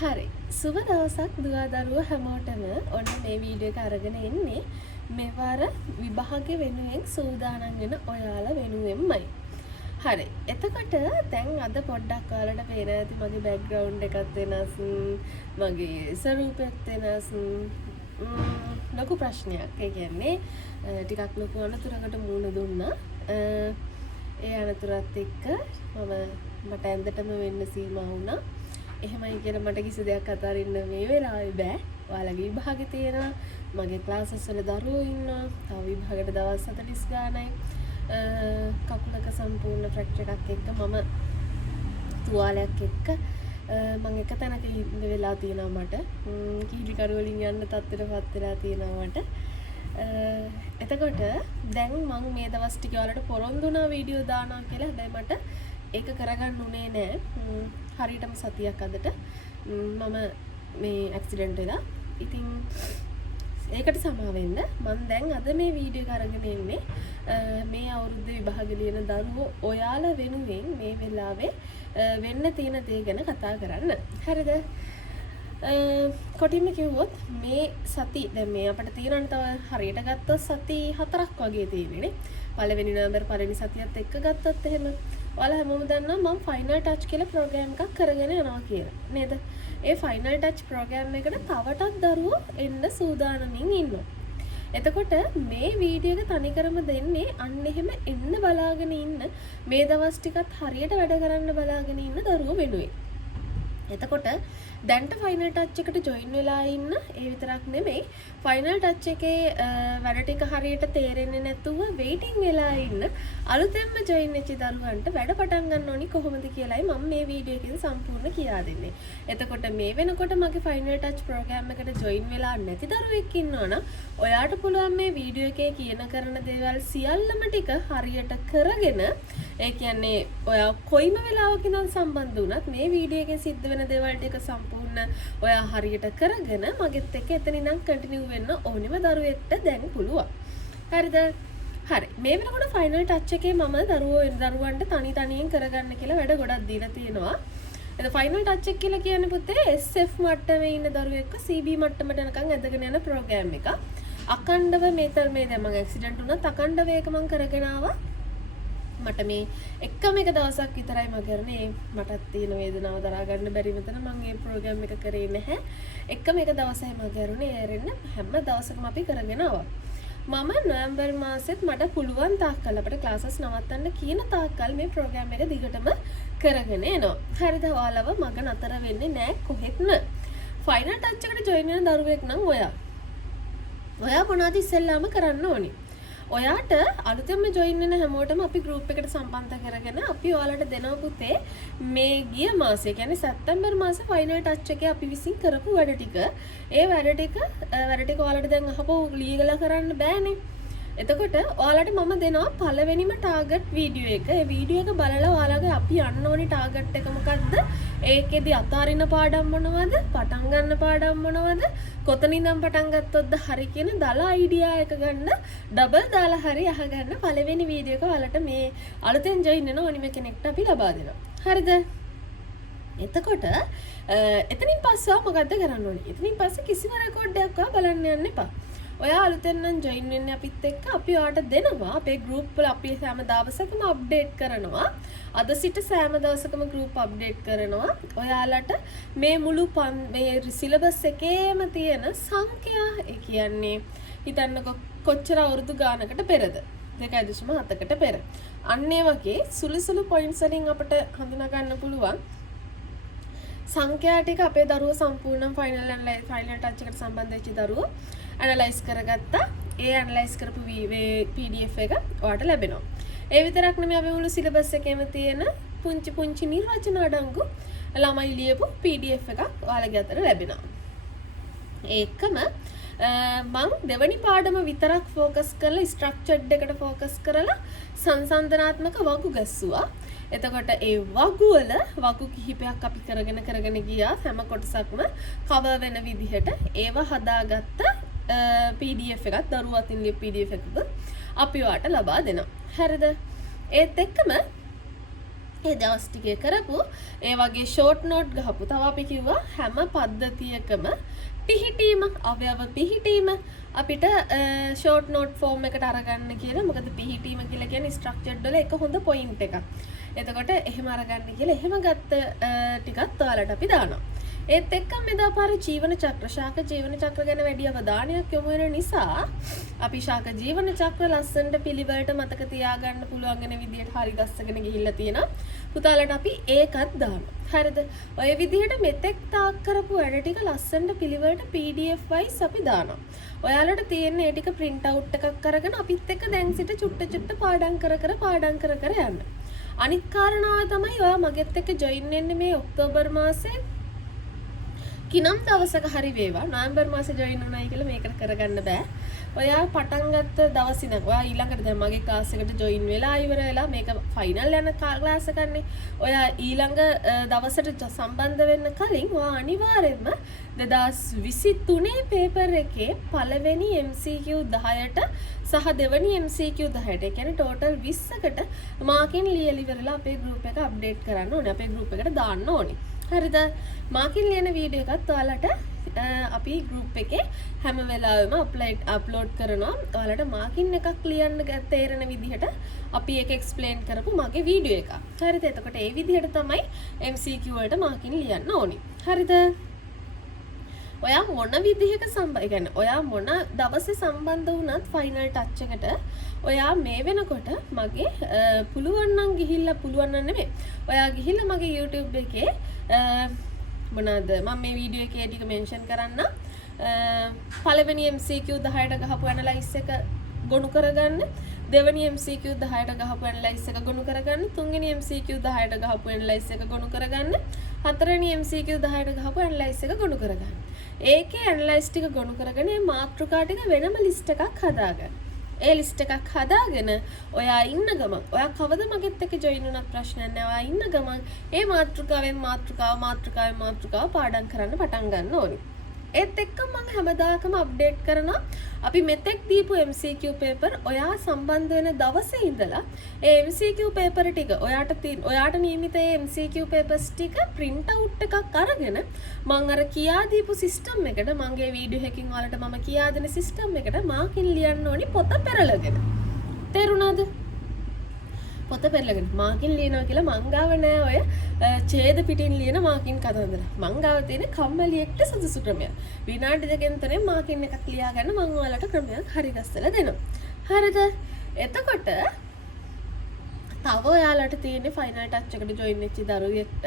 හරි සුබ දවසක් දුවා දරුවෝ හැමෝටම ඔන්න මේ වීඩියෝ එක අරගෙන එන්නේ මෙවර විභාගය වෙනුවෙන් සූදානම් වෙන ඔයාලා වෙනුවෙන්මයි. හරි එතකොට දැන් අද පොඩ්ඩක් ඔයාලට පේන ඇති මගේ බෑග්ග්‍රවුන්ඩ් එකත් වෙනස් මගේ ස්වරූපයත් වෙනස් ලොකු ප්‍රශ්නයක්. ඒ කියන්නේ ටිකක් ලොකු අනතුරකට මුහුණ දුන්නා. ඒ අනතුරත් එක්ක මට ඇඳටම වෙන්න සීමා වුණා. එහෙමයි කියලා මට කිසි දෙයක් අතාරින්න මේ වෙලාවේ බෑ. ඔයාලගේ විභාගෙ තියෙනවා. මගේ ක්ලාසස් වල දරුවෝ ඉන්නවා. තව විභාගෙට දවස් 40 ගානයි. කකුලක සම්පූර්ණ ෆ්‍රැක්චර් එකක් එක්ක මම තුවාලයක් එක්ක මම එක තැනක ඉන්න වෙලා තියෙනවා මට. කීලි කරු වලින් යන්න තත්ත්වයටපත් වෙලා තියෙනවා මට. එතකොට දැන් මම මේ දවස් ටික වලට පොරොන්දු වුණා වීඩියෝ දානවා කියලා. හැබැයි මට ඒක කරගන්න උනේ නෑ. හරියටම සතියක් අදට මම මේ ඇක්සිඩන්ට් වෙලා. ඉතින් ඒකට සමා වෙන්න මම දැන් අද මේ වීඩියෝ එක අරගෙන ඉන්නේ මේ අවුරුද්දේ විභාග ලියන දරුවෝ ඔයාලා වෙනුවෙන් මේ වෙලාවේ වෙන්න තියෙන දේ ගැන කතා කරන්න. හරිද? කොටින්ම කිව්වොත් මේ සති දැන් මේ අපිට තියෙන තව හරියට ගත්තොත් සති 4ක් වගේ තියෙන්නේ. පළවෙනි නවම්බර් පළවෙනි සතියත් එක්ක ගත්තොත් එහෙම ඔයාලා හැමෝම දන්නවා මම ෆයිනල් ටච් කියලා ප්‍රෝග්‍රෑම් එකක් කරගෙන යනවා කියලා. නේද? ඒ ෆයිනල් ටච් ප්‍රෝග්‍රෑම් එකට තවටත් දරුවෝ එන්න සූදානමින් ඉන්නවා. එතකොට මේ වීඩියෝ එක තනිකරම දෙන්නේ අන්න එහෙම එන්න බලාගෙන ඉන්න මේ දවස් ටිකත් හරියට වැඩ කරන්න බලාගෙන ඉන්න දරුවෝ වෙනුවෙන්. එතකොට දැන්ට ෆයිනල් ටච් එකට ජොයින් වෙලා ඉන්න ඒ විතරක් නෙමෙයි ෆයිනල් ටච් එකේ වැඩ ටික හරියට තේරෙන්නේ නැතුව වෙයිටිං වෙලා ඉන්න අලුතෙන්ම ජොයින් වෙච්ච දරුවන්ට වැඩ පටන් ගන්න ඕනි කොහොමද කියලායි මම මේ වීඩියෝ එකෙන් සම්පූර්ණ කියා දෙන්නේ. එතකොට මේ වෙනකොට මගේ ෆයිනල් ටච් ප්‍රෝග්‍රෑම් එකට ජොයින් වෙලා නැති දරුවෙක් ඉන්නවනම් ඔයාට පුළුවන් මේ වීඩියෝ එකේ කියන කරන දේවල් සියල්ලම ටික හරියට කරගෙන ඒ කියන්නේ ඔයා කොයිම වෙලාවක ඉඳන් සම්බන්ධ වුණත් මේ වීඩියෝ එකේ සිද්ධ වෙන දේවල් ටික සම්පූර්ණ ඔයා හරියට කරගෙන මගෙත් එක්ක එතන ඉඳන් කන්ටිනියු වෙන්න ඕනෙම දරුවෙක්ට දැන් පුළුවන්. හරිද? හරි. මේ වෙනකොට ෆයිනල් ටච් එකේ මම දරුවන්ට තනි තනියෙන් කරගන්න කියලා වැඩ ගොඩක් දීලා තියෙනවා. එතන ෆයිනල් ටච් එක කියලා කියන්නේ පුතේ SF මට්ටමේ ඉන්න දරුවෙක්ව CB මට්ටමට යනකම් ඇදගෙන යන ප්‍රෝග්‍රෑම් එකක්. අකණ්ඩව මේ දැන් මම ඇක්සිඩන්ට් වුණත් අකණ්ඩව ඒක මම කරගෙන ආවා. මට මේ එකම එක දවසක් විතරයි මම කරන්නේ. මටත් තියෙන වේදනාව දරා ගන්න බැරි මෙතන මම මේ ප්‍රෝග්‍රෑම් එක කරේ නැහැ. එකම එක දවසයි මම කරුණේ. ඒරෙන්න හැම දවසකම අපි කරගෙන ආවා. මම නොවැම්බර් මාසෙත් මට පුළුවන් තාක්කල් අපිට ක්ලාසස් නවත්තන්න කියන තාක්කල් මේ ප්‍රෝග්‍රෑම් එක දිගටම කරගෙන එනවා. හරිද? ඔයාලව මග නතර වෙන්නේ නැහැ කොහෙත්ම. ෆයිනල් ටච් එකට ජොයින් වෙන දරුවෙක් නම් ඔයා මොනවද ඉස්සෙල්ලාම කරන්න ඕනේ? ඔයාට අලුතෙන්ම ජොයින් වෙන හැමෝටම අපි ගෲප් එකට සම්බන්ධ කරගෙන අපි ඔයාලට දෙනවා පුතේ මේ ගිය මාසේ කියන්නේ සැප්තැම්බර් මාසේ ෆයිනල් ටච් එකේ අපි විසින් කරපු වැඩ ටික. ඒ වැඩ ටික ඔයාලට දැන් අහපො ලීගල කරන්න බෑනේ. එතකොට ඔයාලට මම දෙනවා පළවෙනිම ටාගට් වීඩියෝ එක. ඒ වීඩියෝ එක බලලා ඔයාලගේ අපි යන්න ඕනි ටාගට් එක මොකද්ද? ඒකෙදි අතාරින පාඩම් මොනවද? පටන් ගන්න පාඩම් මොනවද? කොතනින්නම් පටන් ගත්තොත්ද හරි කියන දල අයිඩියා එක ගන්න ඩබල් දාලා හරි අහගන්න පළවෙනි වීඩියෝ එක ඔයාලට මේ අලුතෙන් ජොයින් වෙන ඕනිම කෙනෙක්ට අපි ලබා දෙනවා. හරිද? එතකොට එතනින් පස්සේ මොකද්ද කරන්න ඕනේ? එතනින් පස්සේ කිසිම රෙකෝඩ්ඩයක් බලන්න යන්න එපා. ඔයා අලුතෙන් නම් ජොයින් වෙන්නේ අපිත් එක්ක අපි ඔයාට දෙනවා අපේ ගෲප් වල අපි හැම දවසකම අප්ඩේට් කරනවා. අද සිට සෑම දවසකම ගෲප් අප්ඩේට් කරනවා. ඔයාලට මේ මුළු මේ සිලබස් එකේම තියෙන සංඛ්‍යා ඒ කියන්නේ හිතන්නකො කොච්චර අවුරුදු ගානකට පෙරද 2.7කට පෙර. අන්න ඒ වගේ සුළු පොයින්ට්ස් වලින් අපිට හඳුනා ගන්න පුළුවන් සංඛ්‍යා ටික අපේ දරුවෝ සම්පූර්ණ ෆයිනල් ටච් එකට සම්බන්ධ වෙච්ච දරුවෝ ඇනලයිස් කරගත්තා. ඒ ඇනලයිස් කරපු PDF එක ඔයාලට ලැබෙනවා. ඒ විතරක් නෙමෙයි අපි මුළු සිලබස් එකේම තියෙන පුංචි නිර්වචන අඩංගු ළමයි ලියපු PDF එකක් ඔයාලගේ අතට ලැබෙනවා. ඒකම මම දෙවනි පාඩම විතරක් ફોකස් කරලා ස්ට්‍රක්චර්ඩ් එකට ફોකස් කරලා සංසන්දනාත්මක වගු ගැස්සුවා. එතකොට ඒ වගු කිහිපයක් අපි කරගෙන ගියා. හැම කොටසක්ම කවර් වෙන විදිහට ඒව හදාගත්ත PDF එකක් දරුවෝ අතින් ලියපු PDF එකක් අපි ඔයාලට ලබා දෙනවා. හරිද? ඒත් එක්කම ඒ දවස් ටිකේ කරපු ඒ වගේ ෂෝට් නෝට් ගහපු. තව අපි කිව්වා හැම පද්ධතියකම පිහිටීම, අවයව පිහිටීම අපිට ෂෝට් නෝට් ෆෝම් එකට අරගන්න කියලා. මොකද පිහිටීම කියලා කියන්නේ ස්ට්‍රක්චර්ඩ් වල එක හොඳ පොයින්ට් එකක්. එතකොට එහෙම අරගන්න කියලා එහෙම ගත්ත ටිකත් ඔයාලට අපි දානවා. ඒත් එක්කම මෙදා පාර ජීවන චක්‍ර, ශාක ජීවන චක්‍ර ගැන වැඩි අවධානයක් යොමු වෙන නිසා අපි ශාක ජීවන චක්‍ර ලස්සනට පිළිවෙලට මතක තියාගන්න පුළුවන් වෙන විදිහට හරි ගස්සගෙන ගිහිල්ලා තියෙනවා. පුතාලට අපි ඒකත් දානවා. හරිද? ඔය විදිහට මෙතෙක් තාක් කරපු වැඩ ටික ලස්සනට පිළිවෙලට PDF වයිස් අපි දානවා. ඔයාලට තියෙන ඒ ටික print out එකක් අරගෙන අපිත් එක්ක දැන් සිට චුට්ට පාඩම් කර යන්න. අනිත් කාරණාව තමයි ඔයා මගෙත් එක්ක join වෙන්නේ මේ ඔක්තෝබර් මාසේ කිනම් දවසක හරි වේවා. නොවැම්බර් මාසේ join වුණායි කියලා මේකට කරගන්න බෑ. ඔයා පටන් ගත්ත දවස් ඉඳන් ඔයා ඊළඟට දැන් මගේ ක්ලාස් එකට join වෙලා ඉවර වෙලා මේක ෆයිනල් යන ක්ලාස් එකන්නේ. ඔයා ඊළඟ දවසට සම්බන්ධ වෙන්න කලින් ඔයා අනිවාර්යයෙන්ම 2023 පේපර් එකේ පළවෙනි MCQ 10ට සහ දෙවෙනි MCQ 10ට ඒ කියන්නේ ටෝටල් 20කට මාකින් ලියලා ඉවරලා අපේ group එක අප්ඩේට් කරන්න ඕනේ. අපේ group එකට දාන්න ඕනේ. හරිද? මාකින් ලියන වීඩියෝ එකත් ඔයාලට අපි group එකේ හැම වෙලාවෙම අප්ලෝඩ් කරනවා. ඔයාලට මාකින් එකක් ලියන්න තේරෙන විදිහට අපි ඒක එක්ස්ප්ලেইন කරපු මගේ වීඩියෝ එක. හරිද? එතකොට ඒ විදිහට තමයි MCQ වලට මාකින් ලියන්න ඕනේ. හරිද? ඔයා මොන විදිහක කියන්නේ ඔයා මොන දවසේ සම්බන්ධ වුණත් ෆයිනල් ටච් එකට ඔයා මේ වෙනකොට මගේ පුළුවන් නම් ගිහිල්ලා පුළුවන් නම් නෙමෙයි. ඔයා ගිහිල්ලා මගේ YouTube එකේ මොනවාද මම මේ වීඩියෝ එකේ ටික මෙන්ෂන් කරන්න. පළවෙනි MCQ 10ට ගහපු ඇනලයිස් එක ගොනු කරගන්න. දෙවෙනි MCQ 10ට ගහපු ඇනලයිස් එක ගොනු කරගන්න. තුන්වෙනි MCQ 10ට ගහපු ඇනලයිස් එක ගොනු කරගන්න. හතරවෙනි MCQ 10ට ගහපු ඇනලයිස් එක ගොනු කරගන්න. ඒකේ ඇනලයිස් ටික ගොනු කරගෙන මේ මාතෘකා ටික වෙනම ලිස්ට් එකක් හදාගන්න. ඒ ලිස්ට් එකක් හදාගෙන ඔයා ඉන්න ගමන් ඔයා කවද මගෙත් එක්ක ජොයින් වුණත් ප්‍රශ්නයක් නෑ. ඔයා ඉන්න ගමන් ඒ මාතෘකාවෙන් මාතෘකාව පාඩම් කරන්න පටන් ගන්න ඕනේ. ඒත් එක්කම මම හැමදාකම අප්ඩේට් කරනවා අපි මෙතෙක් දීපු MCQ පේපර් ඔයා සම්බන්ධ වෙන දවසේ ඉඳලා ඒ MCQ පේපර් ටික ඔයාට නියමිත ඒ MCQ පේපර්ස් ටික print out එකක් අරගෙන මම අර කියා දීපු සිස්ටම් එකට මගේ වීඩියෝ එකකින් ඔයාලට මම කියා දෙන සිස්ටම් එකට මාකින් ලියන්න ඕනි පොත පෙරලගෙන. තේරුණාද? පොත පෙරලගෙන මාකින් ලියනවා කියලා මංගාව නෑ ඔය ඡේද පිටින් ලියන මාකින් කතන්දර. මංගාව තියෙන කම්මැලියෙක්ට සුදුසු ක්‍රමයක්. විනාඩි දෙකෙන් තුනෙන් මාකින් එකක් ලියා ගන්න මම ඔයාලට ක්‍රමයක් හරි ගස්සලා දෙනවා. හරිද? එතකොට තව ඔයාලට තියෙන ෆයිනල් ටච් එකට ජොයින් වෙච්ච දරුවෙක්ට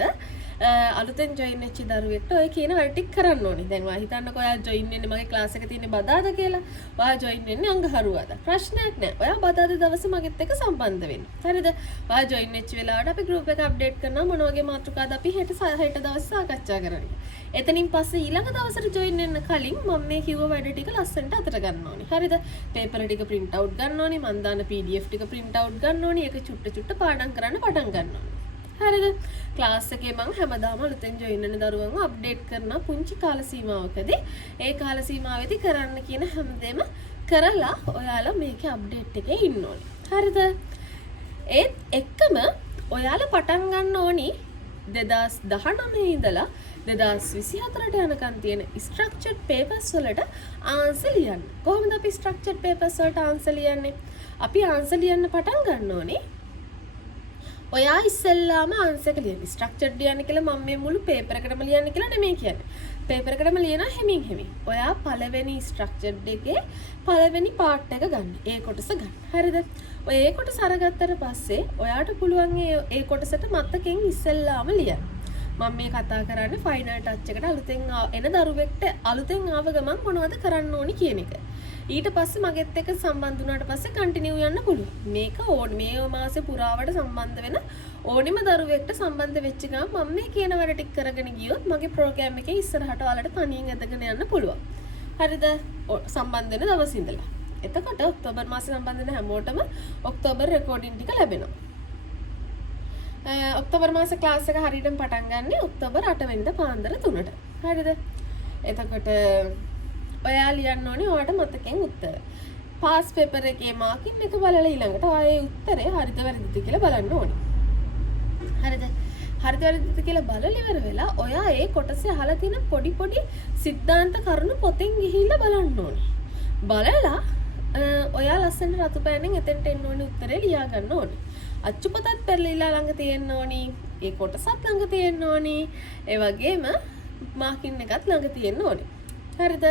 අලුතෙන් ජොයින් වෙච්ච දරුවෙක්ට ඔය කියන වැඩ ටික කරන්න ඕනේ. දැන් ඔයා හිතන්නකෝ ඔයා ජොයින් වෙන්නේ මගේ ක්ලාස් එකේ තියෙන බදාද කියලා. ඔයා ජොයින් වෙන්නේ අඟහරුවාදා. ප්‍රශ්නයක් නෑ. ඔයා බදාද දවසේ මගෙත් එක්ක සම්බන්ධ වෙන්න. හරිද? ඔයා ජොයින් වෙච්ච වෙලාවට අපි group එක අප්ඩේට් කරනවා මොන වගේ මාතෘකාද අපි හෙට දවසේ සාකච්ඡා කරන්නේ. එතනින් පස්සේ ඊළඟ දවසට ජොයින් වෙන්න කලින් මම මේ කිව්ව වැඩ ටික ලස්සනට අතට ගන්න ඕනේ. හරිද? පේපර් ටික print out ගන්න ඕනේ. මම දාන PDF ටික print out ගන්න ඕනේ. ඒක චුට්ට පාඩම් කරන්න පටන් ගන්න ඕනේ. හරිද? ක්ලාස් එකේ මම හැමදාම අලුතෙන් ජොයින් වෙන දරුවන්ව අප්ඩේට් කරන පුංචි කාල සීමාවකදී ඒ කාල සීමාවෙදී කරන්න කියන හැමදේම කරලා ඔයාලා මේකේ අප්ඩේට් එකේ ඉන්න ඕනේ. හරිද? ඒත් එක්කම ඔයාලා පටන් ගන්න ඕනි 2019 ඉඳලා 2024ට යනකම් තියෙන ස්ට්‍රක්චර්ඩ් පේපර්ස් වලට ආන්සර් ලියන්න. කොහොමද අපි ස්ට්‍රක්චර්ඩ් පේපර්ස් වලට ආන්සර් ලියන්නේ? අපි ආන්සර් ලියන්න පටන් ගන්න ඕනේ. ඔයා ඉස්සෙල්ලාම ආන්සර් එක ලියන්න. ස්ට්‍රක්චර්ඩ් ලියන්න කියලා මම මේ මුළු පේපර් එකටම ලියන්න කියලා නෙමෙයි කියන්නේ. පේපර් එකටම ලියනවා හෙමින්. ඔයා පළවෙනි ස්ට්‍රක්චර්ඩ් එකේ පළවෙනි පාර්ට් එක ගන්න. ඒ කොටස ගන්න. හරිද? ඔය ඒ කොටස අරගත්තට පස්සේ ඔයාට පුළුවන් ඒ කොටසට මතකෙන් ඉස්සෙල්ලාම ලියන්න. මම මේ කතා කරන්නේ ෆයිනල් ටච් එකට අලුතෙන් එන දරුවෙක්ට අලුතෙන් ආව ගමන් මොනවද කරන්න ඕනි කියන එක. ඊට පස්සේ මගෙත් එක්ක සම්බන්ධ වුණාට පස්සේ කන්ටිනියු යන්න පුළුවන්. මේක මේ මාසේ පුරාවට සම්බන්ධ වෙන ඕනෙම දරුවෙක්ට සම්බන්ධ වෙච්ච ගමන් මම මේ කියන වැඩ ටික කරගෙන ගියොත් මගේ ප්‍රෝග්‍රෑම් එකේ ඉස්සරහට ඔයාලට තනියෙන් ඇදගෙන යන්න පුළුවන්. හරිද? සම්බන්ධ වෙන දවස් ඉඳලා. එතකොට ඔක්තෝබර් මාසේ සම්බන්ධ වෙන හැමෝටම ඔක්තෝබර් රෙකෝඩින් ටික ලැබෙනවා. ඔක්තෝබර් මාසේ ක්ලාස් එක හරියටම පටන් ගන්න ඔක්තෝබර් 8 වෙනිදා පාන්දර 3ට. හරිද? එතකොට ඔයා ලියන්න ඕනේ ඔයාට මතකෙන් උත්තර. පාස් පේපර් එකේ මාකින් එක බලලා ඊළඟට ආයේ උත්තරේ හරිද වැරදිද කියලා බලන්න ඕනේ. හරිද? හරිද වැරදිද කියලා බලලා ඉවර වෙලා ඔයා ඒ කොටසේ අහලා තියෙන පොඩි පොඩි සිද්ධාන්ත කරුණු පොතෙන් ගිහිල්ලා බලන්න ඕනේ. බලලා ඔයා ලස්සනට රතු පෑනෙන් එතෙන්ට එන්න ඕනේ උත්තරේ ලියා ගන්න ඕනේ. අච්චුපතත් පෙරලිලා ළඟ තියෙන්න ඕනි. ඒ කොටසත් ළඟ තියෙන්න ඕනි. ඒ වගේම මාකින් එකත් ළඟ තියෙන්න ඕනි. හරිද?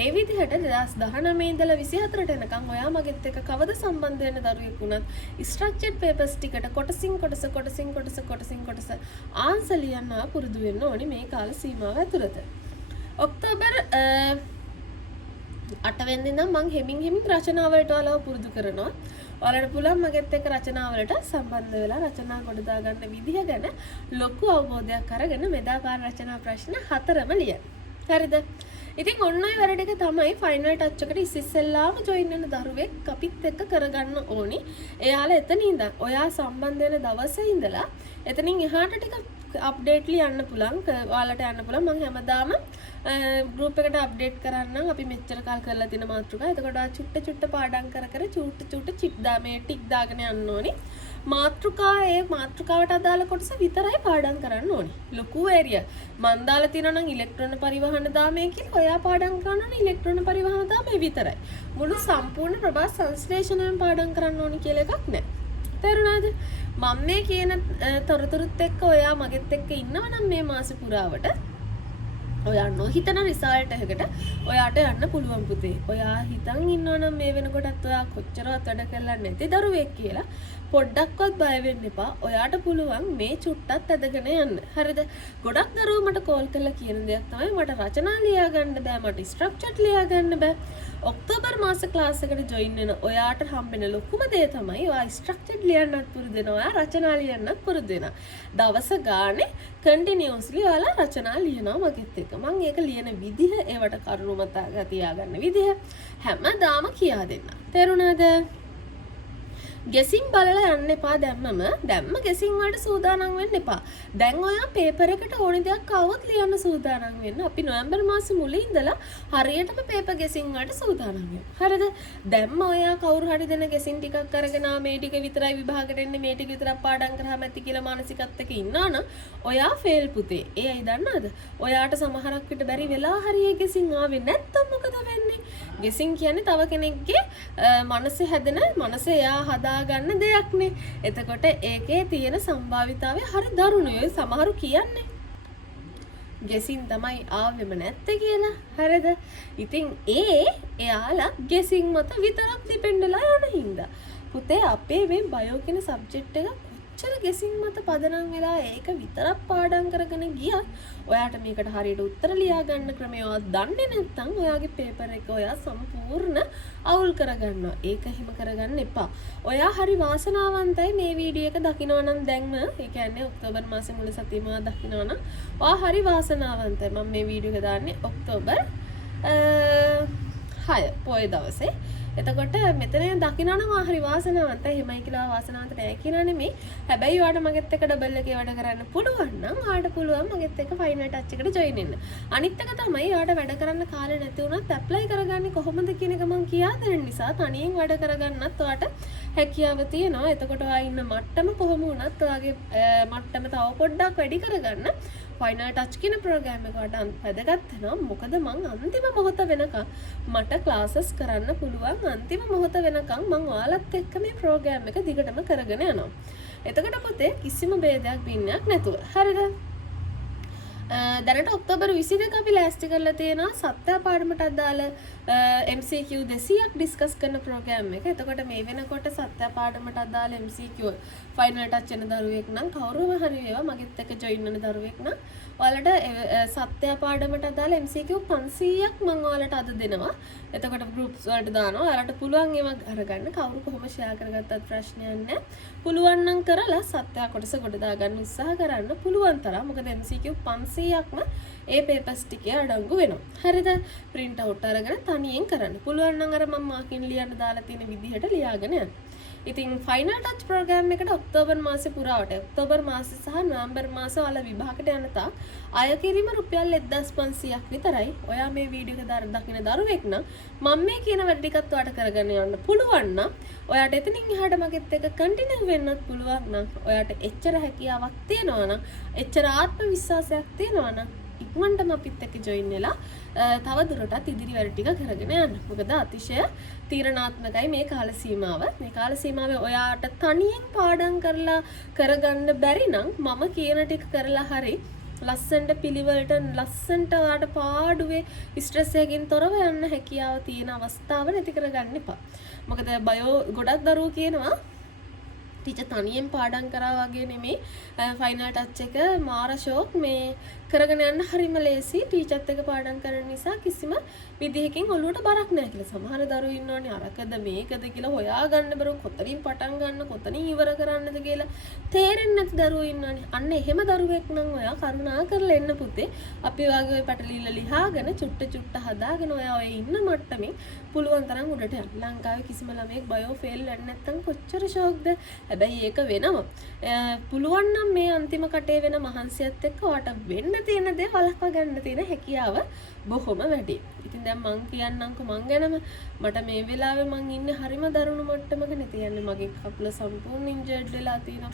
ඒ විදිහට 2019 ඉඳලා 24ට එනකම් ඔයා මගෙත් එක්ක කවද සම්බන්ධ වෙන දරුවෙක් වුණත් ස්ට්‍රක්චර්ඩ් පේපර්ස් ටිකට කොටසින් කොටස ආන්සර් ලියන්න පුරුදු වෙන්න ඕනි මේ කාල සීමාව ඇතුළත. ඔක්තෝබර් 8 වෙනිදා ඉඳන් මම හෙමින් රචනාවලට ඔයාලව පුරුදු කරනවා. ඔයාලට පුළුවන් මගෙත් එක්ක රචනාවලට සම්බන්ධ වෙලා රචනා කොට දාගන්න විදිහ ගැන ලොකු අවබෝධයක් අරගෙන මෙදාකාර රචනා ප්‍රශ්න 4ම ලියන්න. හරිද? ඉතින් ඔන්න ඔය වැඩ ටික තමයි ෆයිනල් ටච් එකට ඉස්සෙල්ලාම ජොයින් වෙන දරුවෙක් අපිත් එක්ක කරගන්න ඕනි. එයාලා එතන ඉඳන් ඔයා සම්බන්ධ වෙන දවසේ ඉඳලා එතනින් එහාට ටික අප්ඩේට් ලියන්න පුළුවන්. ඔයාලට යන්න පුළුවන්. මම හැමදාම ගෲප් එකට අප්ඩේට් කරන්නම් අපි මෙච්චර කල් කරලා තියෙන මාතෘකා. එතකොට චුට්ට පාඩම් කර චුට්ට චිප් මේ ටික් දාගෙන යන්න ඕනි. මාතෘකාවට අදාළ කොටස විතරයි පාඩම් කරන්න ඕනි. ලොකු ඒරියා මන් දාලා තියෙනවා නම් ඉලෙක්ට්‍රෝන පරිවහන දාමය කියලා ඔයා පාඩම් කරන්න ඕනේ ඉලෙක්ට්‍රෝන පරිවහන දාමය විතරයි. මුළු සම්පූර්ණ ප්‍රභා සංශ්ලේෂණයම පාඩම් කරන්න ඕනි කියලා එකක් නැහැ. තේරුණාද? මම මේ කියන තොරතුරුත් එක්ක ඔයා මගෙත් එක්ක ඉන්නවා නම් මේ මාස පුරාවට ඔයා නොහිතන රිසල්ට් එකකට ඔයාට යන්න පුළුවන් පුතේ. ඔයා හිතන් ඉන්නවනම් මේ වෙනකොටත් ඔයා කොච්චරවත් වැඩ කරලා නැති දරුවෙක් කියලා පොඩ්ඩක්වත් බය වෙන්න එපා. ඔයාට පුළුවන් මේ චුට්ටත් ඇදගෙන යන්න. හරිද? ගොඩක් දරුවෝ මට කෝල් කරලා කියන දෙයක් තමයි මට රචනා ලියා ගන්න බෑ, මට ස්ට්‍රක්චර්ඩ් ලියා ගන්න බෑ. ඔක්තෝබර් මාස ක්ලාස් එකට ජොයින් වෙන ඔයාට හම්බෙන ලොකුම දේ තමයි ඔයා ස්ට්‍රක්චර්ඩ් ලියන්නත් පුරුදු වෙනවා, ඔයා රචනා ලියන්නත් පුරුදු වෙනවා. දවස ගානේ කන්ටිනියස්ලි ඔයාලා රචනා ලියනවා මගෙත් එක්ක. මම ඒක ලියන විදිහ, ඒවට කරුණු මතක තියාගන්න විදිහ හැමදාම කියා දෙන්න. තේරුණාද? ගෙසින් බලලා යන්න එපා දැම්ම ගෙසින් වලට සූදානම් වෙන්න එපා. දැන් ඔයා පේපර් එකට ඕනි දෙයක් ආවොත් ලියන්න සූදානම් වෙන්න. අපි නොවැම්බර් මාසේ මුල ඉඳලා හරියටම පේපර් ගෙසින් වලට සූදානම් වෙන්න. හරිද? දැම්ම ඔයා කවුරු හරි දෙන ගෙසින් ටිකක් අරගෙන මේ ටික විතරයි විභාගෙට එන්නේ, මේ ටික විතරක් පාඩම් කරාම ඇති කියලා මානසිකත් එක්ක ඉන්නවනම් ඔයා ෆේල් පුතේ. ඒ ඇයි දන්නවද? ඔයාට සමහරක් විට බැරි වෙලා හරිය ගෙසින් ආවේ නැත්තම් මොකද වෙන්නේ? ගෙසින් කියන්නේ තව කෙනෙක්ගේ මනසේ හැදෙන මනසේ එයා හදාගන්න දෙයක්නේ. එතකොට ඒකේ තියෙන සම්භාවිතාවය හරි දරුණුයි. සමහරු කියන්නේ ගෙසින් තමයි ආවෙම නැත්තේ කියලා. හරිද? ඉතින් එයාලා ගෙසින් මත විතරක් ඩිපෙන්ඩ් වෙලා යන හින්දා පුතේ අපේ මේ බයෝ කියන සබ්ජෙක්ට් එක කොච්චර ගෙසින් මත පදනම් වෙලා ඒක විතරක් පාඩම් කරගෙන ගියත් ඔයාට මේකට හරියට උත්තර ලියා ගන්න ක්‍රමය දන්නේ නැත්නම් ඔයාගේ පේපර් එක ඔයා සම්පූර්ණ අවුල් කරගන්නවා. ඒක හිම කරගන්න එපා. ඔයා හරි වාසනාවන්තයි මේ වීඩියෝ එක දකිනවා නම් දැන්ම, ඒ කියන්නේ ඔක්තෝබර් මාසේ මුල සතියේම දකිනවා නම් ඔයා හරි වාසනාවන්තයි. මම මේ වීඩියෝ එක දාන්නේ ඔක්තෝබර් 6 පොය දවසේ. එතකොට මෙතන දකින්නනම් හරි වාසනාවන්තයි. එහෙමයි කියලා වාසනාවන්ත නැහැ කියලා නෙමෙයි. හැබැයි ඔයාට මගෙත් එක්ක ඩබල් එකේ වැඩ කරන්න පුළුවන් නම් ඔයාට පුළුවන් මගෙත් එක්ක ෆයිනල් ටච් එකට ජොයින් වෙන්න. අනිත් එක තමයි ඔයාට වැඩ කරන්න කාලේ නැති වුණත් ඇප්ලයි කරගන්නේ කොහොමද කියන එක මම කියා දෙන නිසා තනියෙන් වැඩ කරගන්නත් ඔයාට හැකියාව තියෙනවා. එතකොට ඔයා ඉන්න මට්ටම කොහොම වුණත් ඔයාගේ මට්ටම තව පොඩ්ඩක් වැඩි කරගන්න ෆයිනල් ටච් කියන ප්‍රෝග්‍රෑම් එක වඩා වැදගත් වෙනවා. මොකද මං අන්තිම මොහොත වෙනකම් මට ක්ලාසස් කරන්න පුළුවන්. අන්තිම මොහොත වෙනකම් මං ඔයාලත් එක්ක මේ ප්‍රෝග්‍රෑම් එක දිගටම කරගෙන යනවා. එතකොට පුතේ කිසිම ભેදයක් බින්නයක් නැතුව. හරිද? දැනට ඔක්තෝබර් 22 අපි ලෑස්ති කරලා තියෙනවා සත්‍ය පාඩමට අදාළ MCQ 200ක් ඩිස්කස් කරන ප්‍රෝග්‍රෑම් එක. එතකොට මේ වෙනකොට සත්‍ය පාඩමට අදාළ MCQ ෆයිනල් ටච් වෙන දරුවෙක් නම් කවුරුම හරි වේවා මගෙත් එක්ක ජොයින් වෙන දරුවෙක් නම් ඔයාලට සත්‍ය පාඩමට අදාළ MCQ 500ක් මම ඔයාලට අද දෙනවා. එතකොට ගෲප්ස් වලට දානවා. ඔයාලට පුළුවන් ඒවා අරගන්න. කවුරු කොහොම ෂෙයා කරගත්තත් ප්‍රශ්නයක් නැහැ. පුළුවන් නම් කරලා සත්‍ය කොටස ගොඩ දාගන්න උත්සාහ කරන්න පුළුවන් තරම්. මොකද MCQ 500ක්ම ඒ පේපර්ස් ටිකේ අඩංගු වෙනවා. හරිද? print out අරගෙන තනියෙන් කරන්න. පුළුවන් නම් අර මම මාකින් ලියන්න දාලා තියෙන විදිහට ලියාගෙන යන්න. ඉතින් ෆයිනල් ටච් ප්‍රෝග්‍රෑම් එකට ඔක්තෝබර් මාසේ පුරාවට ඔක්තෝබර් මාසේ සහ නොවැම්බර් මාසේ වල විභාගයට යන තාක් අය කිරීම රුපියල් 1500ක් විතරයි. ඔයා මේ වීඩියෝ එක දකින දරුවෙක් නම් මම මේ කියන වැඩ ටිකත් ඔයාට කරගෙන යන්න පුළුවන් නම් ඔයාට එතනින් එහාට මගෙත් එක කන්ටිනියු වෙන්නත් පුළුවන් නම් ඔයාට එච්චර හැකියාවක් තියෙනවා නම් එච්චර ආත්ම විශ්වාසයක් තියෙනවා නම් ඉක්මනටම අපිත් එක්ක ජොයින් වෙලා තව දුරටත් ඉදිරි වැඩ ටික කරගෙන යන්න. මොකද අතිශය තීරණාත්මකයි මේ කාල සීමාව. මේ කාල සීමාවේ ඔයාට තනියෙන් පාඩම් කරලා කරගන්න බැරි නම් මම කියන ටික කරලා හරි ලස්සනට පිළිවෙලට ලස්සනට ඔයාට පාඩුවේ ස්ට්‍රෙස් එකකින් තොරව යන්න හැකියාව තියෙන අවස්ථාව නැති කරගන්න එපා. මොකද බයෝ ගොඩක් දරුවෝ කියනවා ටීචර් තනියෙන් පාඩම් කරා වගේ නෙමෙයි ෆයිනල් ටච් එක මාර ෂෝක් මේ කරගෙන යන්න හරිම ලේසි ටීචර්ත් එක්ක පාඩම් කරන නිසා කිසිම විදිහකින් ඔළුවට බරක් නැහැ කියලා. සමහර දරුවෝ ඉන්නවනේ අරකද මේකද කියලා හොයාගන්න බැරුව කොතනින් පටන් ගන්න කොතනින් ඉවර කරන්නද කියලා තේරෙන්නේ නැති දරුවෝ ඉන්නවනේ. අන්න එහෙම දරුවෙක් නම් ඔයා කරුණා කරලා එන්න පුතේ. අපි වාගේ ඔය පැටලිල්ල ලියාගෙන චුට්ට හදාගෙන ඔයා ඔය ඉන්න මට්ටමින් පුළුවන් තරම් උඩට යන්න. ලංකාවේ කිසිම ළමයෙක් බයෝ ෆේල් වෙන්නේ නැත්නම් කොච්චර ෂෝක්ද. හැබැයි ඒක වෙනවා. පුළුවන් නම් මේ අන්තිම කටේ වෙන මහන්සියත් එක්ක ඔයාට වෙන්න තියෙන දේ වළක්වා ගන්න තියෙන හැකියාව බොහොම වැඩි. ඉතින් දැන් මං කියන්නම්කෝ මං ගැනම මට මේ වෙලාවේ මං ඉන්නේ හරිම දරුණු මට්ටමක නේ තියන්නේ. මගේ කකුල සම්පූර්ණ ඉන්ජර්ඩ් වෙලා තියෙනවා.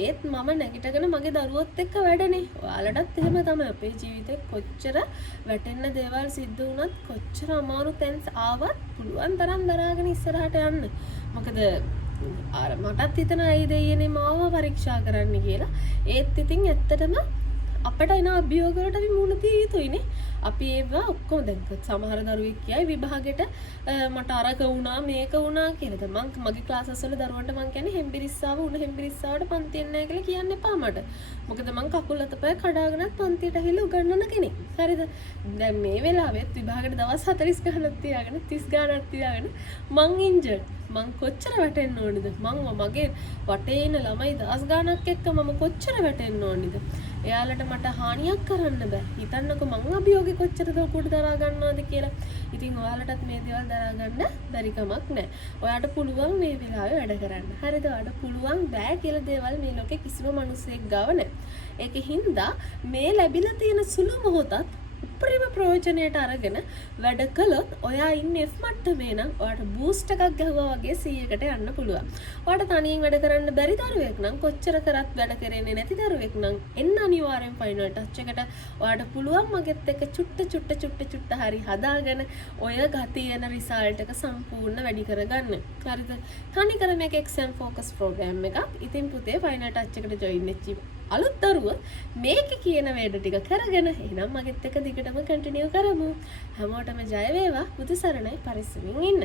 ඒත් මම නැගිටගෙන මගේ දරුවොත් එක්ක වැඩනේ. ඔයාලටත් එහෙම තමයි. අපේ ජීවිතේ කොච්චර වැටෙන්න දේවල් සිද්ධ වුණත් කොච්චර අමාරු තැන් ආවත් පුළුවන් තරම් දරාගෙන ඉස්සරහට යන්න. මොකද අර මටත් හිතන අය දෙයනේ මාව පරීක්ෂා කරන්න කියලා. ඒත් ඉතින් ඇත්තටම අපට එන අභියෝග වලට අපි මුහුණ දිය යුතුයිනේ. අපි ඒවා ඔක්කොම දැන් සමහර දරුවෙක් කියයි විභාගෙට මට අරක වුණා මේක වුණා කියලා. මං මගේ ක්ලාසස් වල දරුවන්ට මං කියන්නේ හෙම්බිරිස්සාව උණ හෙම්බිරිස්සාවට පන්තියෙන් නැහැ කියලා කියන්න එපා මට. මොකද මං කකුල් අතපය කඩාගෙනත් පන්තියට ඇවිල්ලා උගන්වන කෙනෙක්. හරිද? දැන් මේ වෙලාවෙත් විභාගෙට දවස් 40 ගණනක් තියාගෙන 30 ගණනක් තියාගෙන මං ඉන්ජර්ඩ්. මං කොච්චර වැටෙන්න ඕනිද? මගේ වටේ ඉන්න ළමයි 10 ගණනක් එක්ක මම කොච්චර වැටෙන්න ඕනිද? එයාලට මට හානියක් කරන්න බෑ. හිතන්නකෝ මං අභියෝගේ කොච්චර දෝකුට දරා ගන්නවද කියලා. ඉතින් ඔයාලටත් මේ දේවල් දරා ගන්න බැරි කමක් නැහැ. ඔයාට පුළුවන් මේ වෙලාවේ වැඩ කරන්න. හරිද? ඔයාට පුළුවන් බෑ කියලා දේවල් මේ ලෝකේ කිසිම මිනිසෙක් ගාව නැහැ. ඒකින්ද මේ ලැබිලා තියෙන සුළු මොහොතත් උපරිම ප්‍රයෝජනයට අරගෙන වැඩ කළොත් ඔයා ඉන්නේ F මට්ටමේ නම් ඔයාට බූස්ට් එකක් ගහුවා වගේ 100කට යන්න පුළුවන්. ඔයාට තනියෙන් වැඩ කරන්න බැරි දරුවෙක් නම් කොච්චර කරත් වැඩ කරන්නේ නැති දරුවෙක් නම් එන්න අනිවාර්යෙන් ෆයිනල් ටච් එකට ඔයාට පුළුවන් මගෙත් එක්ක චුට්ට හරි හදාගෙන ඔය ගතිය යන රිසල්ට් එක සම්පූර්ණ වැඩි කරගන්න. හරිද? තනිකර මේක එක්සෑම් ෆෝකස් ප්‍රෝග්‍රෑම් එකක්. ඉතින් පුතේ ෆයිනල් ටච් එකට ජොයින් වෙච්චි අලුත් දරුවෝ මේක කියන වැඩ ටික කරගෙන එහෙනම් මගෙත් එක දිගටම කන්ටිනියු කරමු. හැමෝටම ජය වේවා. බුදු සරණයි. පරිස්සමින් ඉන්න.